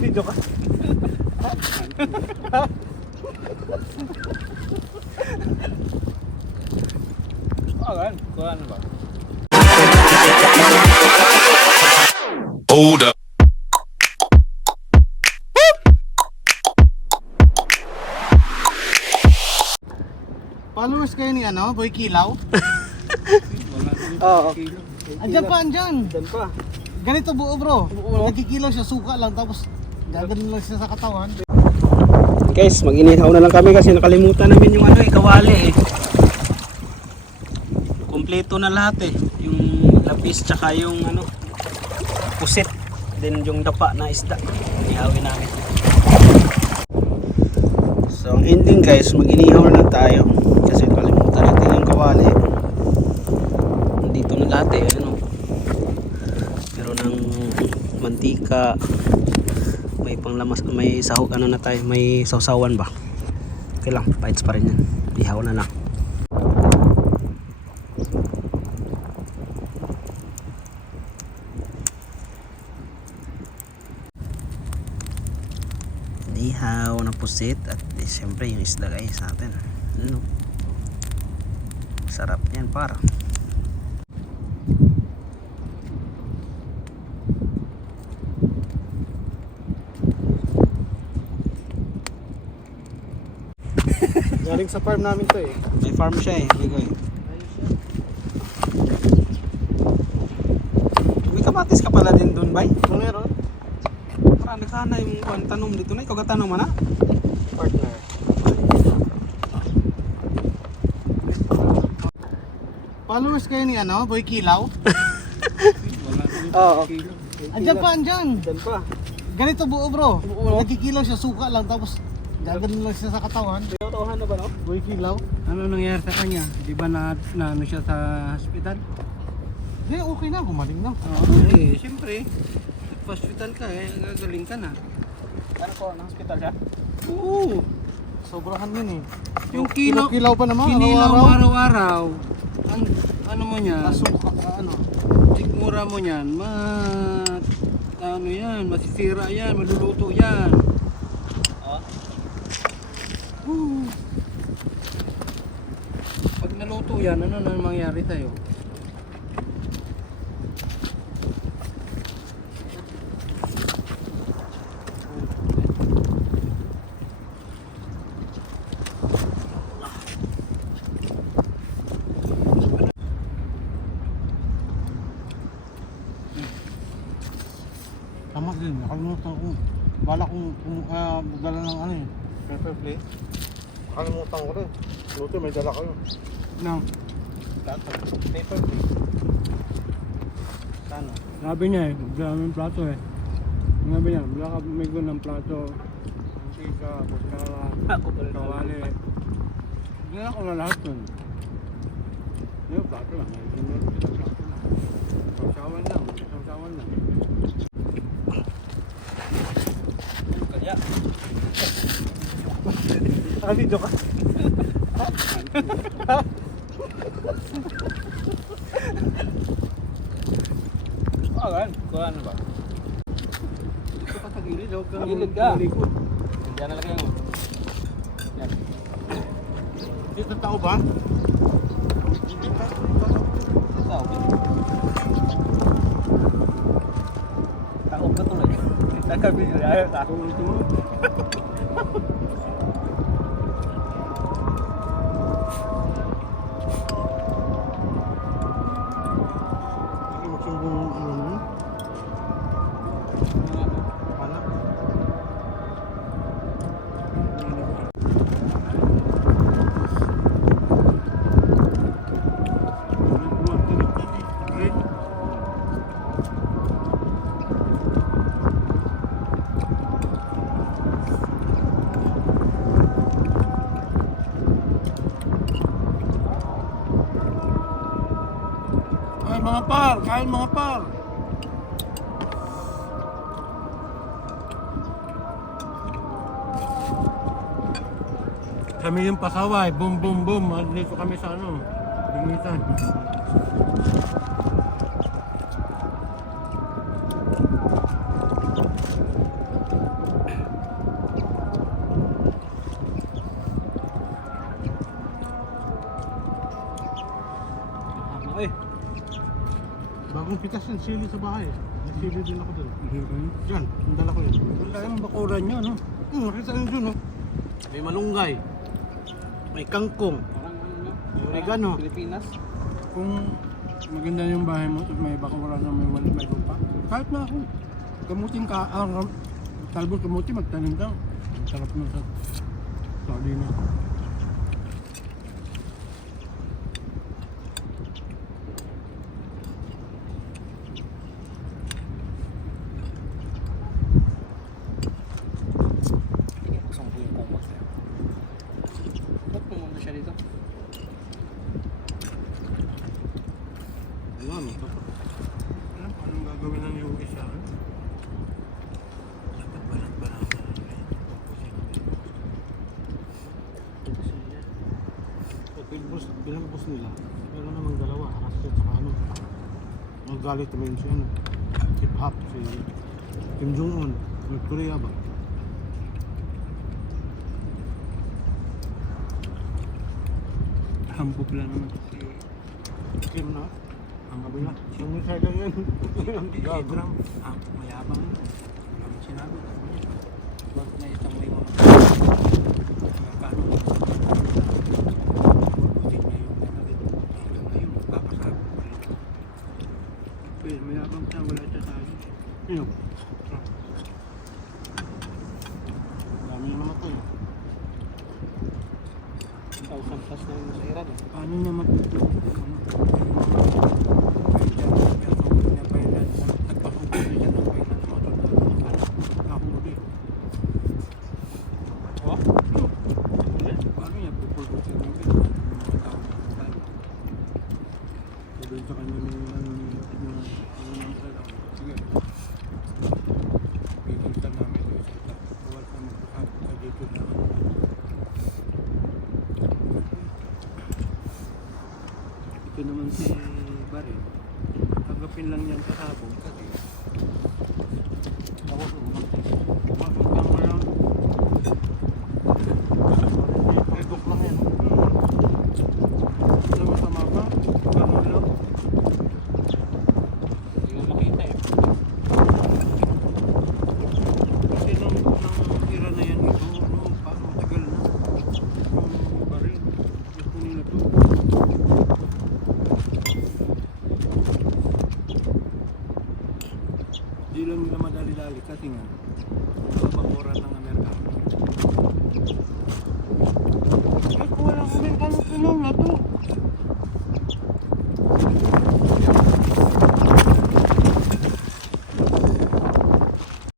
Video ka? Kan? Kuhan ba? Hold up. Followers kayo ni ano, Boy Kilaw? Oo. Andyan pa, andyan. Dan pa. Ganito buo bro. Nagkikilaw siya, suka lang, tapos gaganon lang siya sa katawan. Guys, mag-inihaw na lang kami kasi nakalimutan namin yung ano kawali Kompleto na lahat yung lapis tsaka yung ano, pusit. Then yung dapa na isda. Ihawin namin. So ang ending guys, mag-inihaw na lang tayo kasi nakalimutan natin yung kawali. Nandito na lahat ano. Meron ng mantika. May panglamas, may sahog ano na tayo, may sausawan ba. Okay lang, bites pa rin yan. Ihaw na lang. Ihaw na pusit at siyempre yung isda guys sa atin. Ano? Sarap yan para. Galing sa farm namin to eh. May farm siya Bigoy. May kamatis ka pala din dun, bay? Meron? Marami ka na yung tanom dito na. Ikaw katanong mo na? Partner. Followers kayo ni ano, Boy Kilaw? Oo. Andyan pa, andyan. Dan pa. Ganito buo bro. Nagkikilaw siya, suka lang, tapos gaganon lang siya sa katawan. Tauhan na ba no? Boy Kilaw? Ano nangyari sa kanya? Di ba na ano siya sa hospital? Hindi, okay na, gumaling na. Oo, siyempre. Hospital ka gagaling ka na. Ano po, ng hospital siya? Oo. Sobrahan yun eh. Yung kilaw, Kilaw pa naman, kinilaw mo araw-araw. araw-araw. Ang ano mo niyan? Nasuka, ano. Sigmura mo niyan, ano yan, masisira yan, maluluto yan. Oo. Pag naluto yan, ano na mangyari sa'yo? Tama din, nakalimutan ko. Bala kong magdala ng ano eh, pepper plate. Nakalimutan ko rin. Luto, may dala kayo. No. Pepper plate. Sana. Sabi niya wala ng plato Sabi niya, wala ka may ng plato. Mantika, kutsara, Ako pala. kawali. Wala ko na lahat nun. Yung plato lang. Sausawan lang. Sausawan lang. Kaya. Video ka? Kan? Kuhan ba? Ito pa sa gilid. Huwag kang Gilid ka. malikot. Diyan na lagay mo. Yan. Dito tao ba? Tao. Tao ka tuloy. Nakabili na ayaw ta. Kung ito mo. Sige, magsumbong ng ano nun. Pana. Ay mga par, kain mga par. Kami yung pasaway, boom boom boom. Dito kami sa ano, Bingitan. Bagong pitas yung sili sa bahay. May sili din ako dun. Hindi ko yun. Diyan, ang dala ko yun. Ang dahil bakuran nyo, no? Nakita nyo dun, no? May malunggay. May kangkong. May oregano. Pilipinas. Kung maganda yung bahay mo, tapos may bakuran na may lupa. Kahit na ako. Kamuting ka, talbos kamuti, magtanim ka. Ang sarap na sa sardinas. Isang buong kumot sa'yo. Ba't pumunta siya dito? Alam, ito. Alam ko anong gagawin ng US sa akin? Dapat balat ba naman? Bilang boss nila, meron namang dalawa, Rasyo at saka ano. Nagalit naman si ano, hip-hop, si Kim Jong-un, North Korea ba? Hambog lang naman si Kim na? Hambog Sabi na. na, yung missile lang yan. Si Gago. Trump, mayabang yun. Ang sinabi, sabi niya, wag na itang may mga magkano bubutin niya yung nanagit. Hanggang ngayon, magpapasabi pa rin. Well, mayabang siya, wala siya tayo. Sino? Dami na naman ito eh. 1,000 plus na yung sa Iran eh. Paano niya matutunan? Kahit siya, niya finance, nagpasugod siya ng finance mo. Nakahuli. Oh? Paano niya pupulbutin ng mga tao? Sabi sa kanya ng sige. Bigyan namin yung isa. Bawal ka magpapagod ka dito lang. Ito naman si Barry. Tanggapin lang yan sa sabong kasi Ako, bakit lang mo lang edok lang yan. sa masama ba? Ganun lang. Hindi mo makita eh. Kasi nang tira na yan ito, no, paano matagal na yung Barry. Gusto nila to. Di lang nila madali-dali kasi nga, mga bakuran ng Amerikano.